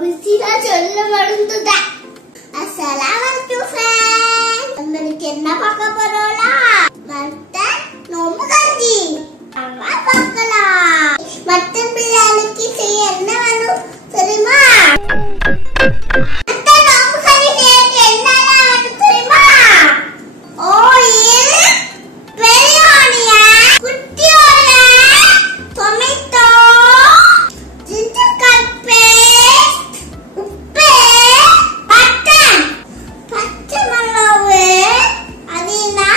Bisira சொல்ல மறந்துட்டா. அஸ்ஸலாமு friends. உங்களுக்கு என்ன பார்க்க போறோம்னா? மட்டன் நோம்பு கஞ்சி. அம்மா பார்க்கலாம். மட்டன் பிரியாணிக்கு செய்ய என்ன வேணும் தெரியுமா? மட்டன் நோம்பு கஞ்சி செய்ய என்னெல்லாம் வேணும் தெரியுமா? ஆயில், பெரிய ஆனியன், குட்டி onion, tomato, ginger garlic paste, உப்பு, மட்டன், பச்சை மிளகு, அதீனா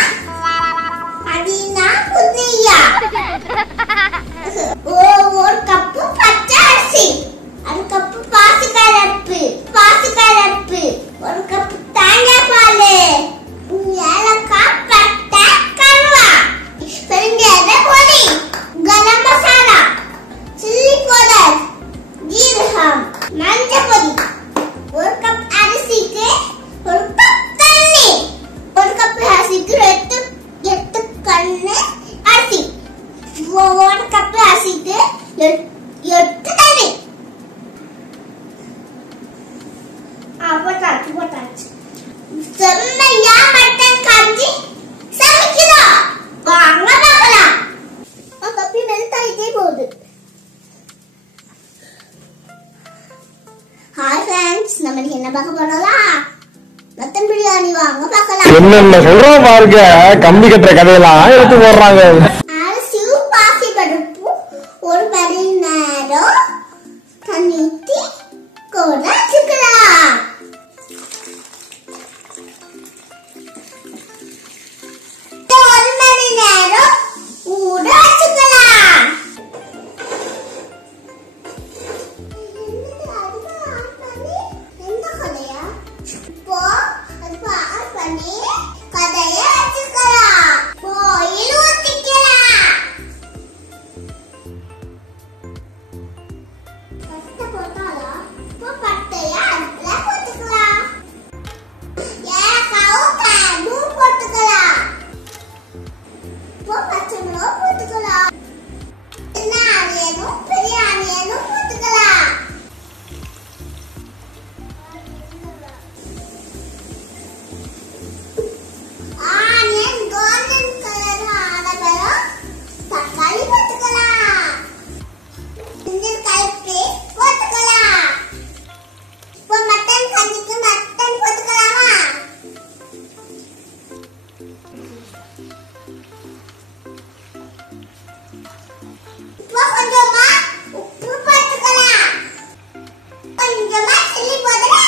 புதியா, ஒரு கப்பு பச்சை அரிசி, ஒரு கப்பு பாசிப்பருப்பு, ஒரு கப்பு தேங்காய் பால், ஏலக்காய், பட்டை, கருவா, பெருங்காய பொடி, கரம் மசாலா, சில்லி பவுடர், ஜீரகம், மஞ்சள் பொடி, ஒரு கப் அரிசிக்கு ஒரு கப் தண்ணி, ஒரு கப் அரிசிக்கு 8 கண்ணு அரிசி, ஒரு கப் அரிசிக்கு 8 தண்ணி. போட்டாச்சு. செம்மையா மட்டன் கஞ்சி சமைக்கிறோம். வாங்க பார்க்கலாம். கப்பி மெல்ட் ஆயிட்டே போகுது. ஹாய் ஃப்ரெண்ட்ஸ், நம்ம என்ன பார்க்க போறோம்னா மட்டன் பிரியாணி. வாங்க பார்க்கலாம். என்ன சொல்றோம் பாருங்க, கம்பி கட்டுற கதையெல்லாம் எடுத்து போடுறாங்க. அரிசி, பாசி பருப்பு ஒரு மணி நேரம் தண்ணி ஊற்றி கூட வச்சுக்கலாம். ஒரு மணி நேரம் ஊற வச்சுக்கலாம். கதையை வச்சுக்கலாம். ஆயில் ஊத்திக்கலாம். பட்டை போட்டாலா? பட்டையா அதுல போட்டுக்கலாம். ஏலக்காவும் கிராம்பும் போட்டுக்கலாம். பச்சை மிளகு போட்டுக்கலாம். சின்ன ஆனியனும் பெரிய ஆனியனும் போட்டுக்கலாம். ஆனியன் கோல்டன் கலர் ஆன பிறகு தக்காளி போட்டுக்கலாம். ginger garlic paste போட்டுக்கலாம். இப்போ மட்டன் கஞ்சிக்கு மட்டன் போட்டுக்கலாமா? இப்போ கொஞ்சமா உப்பு போட்டுக்கலாம். கொஞ்சமா சில்லி பவுடர்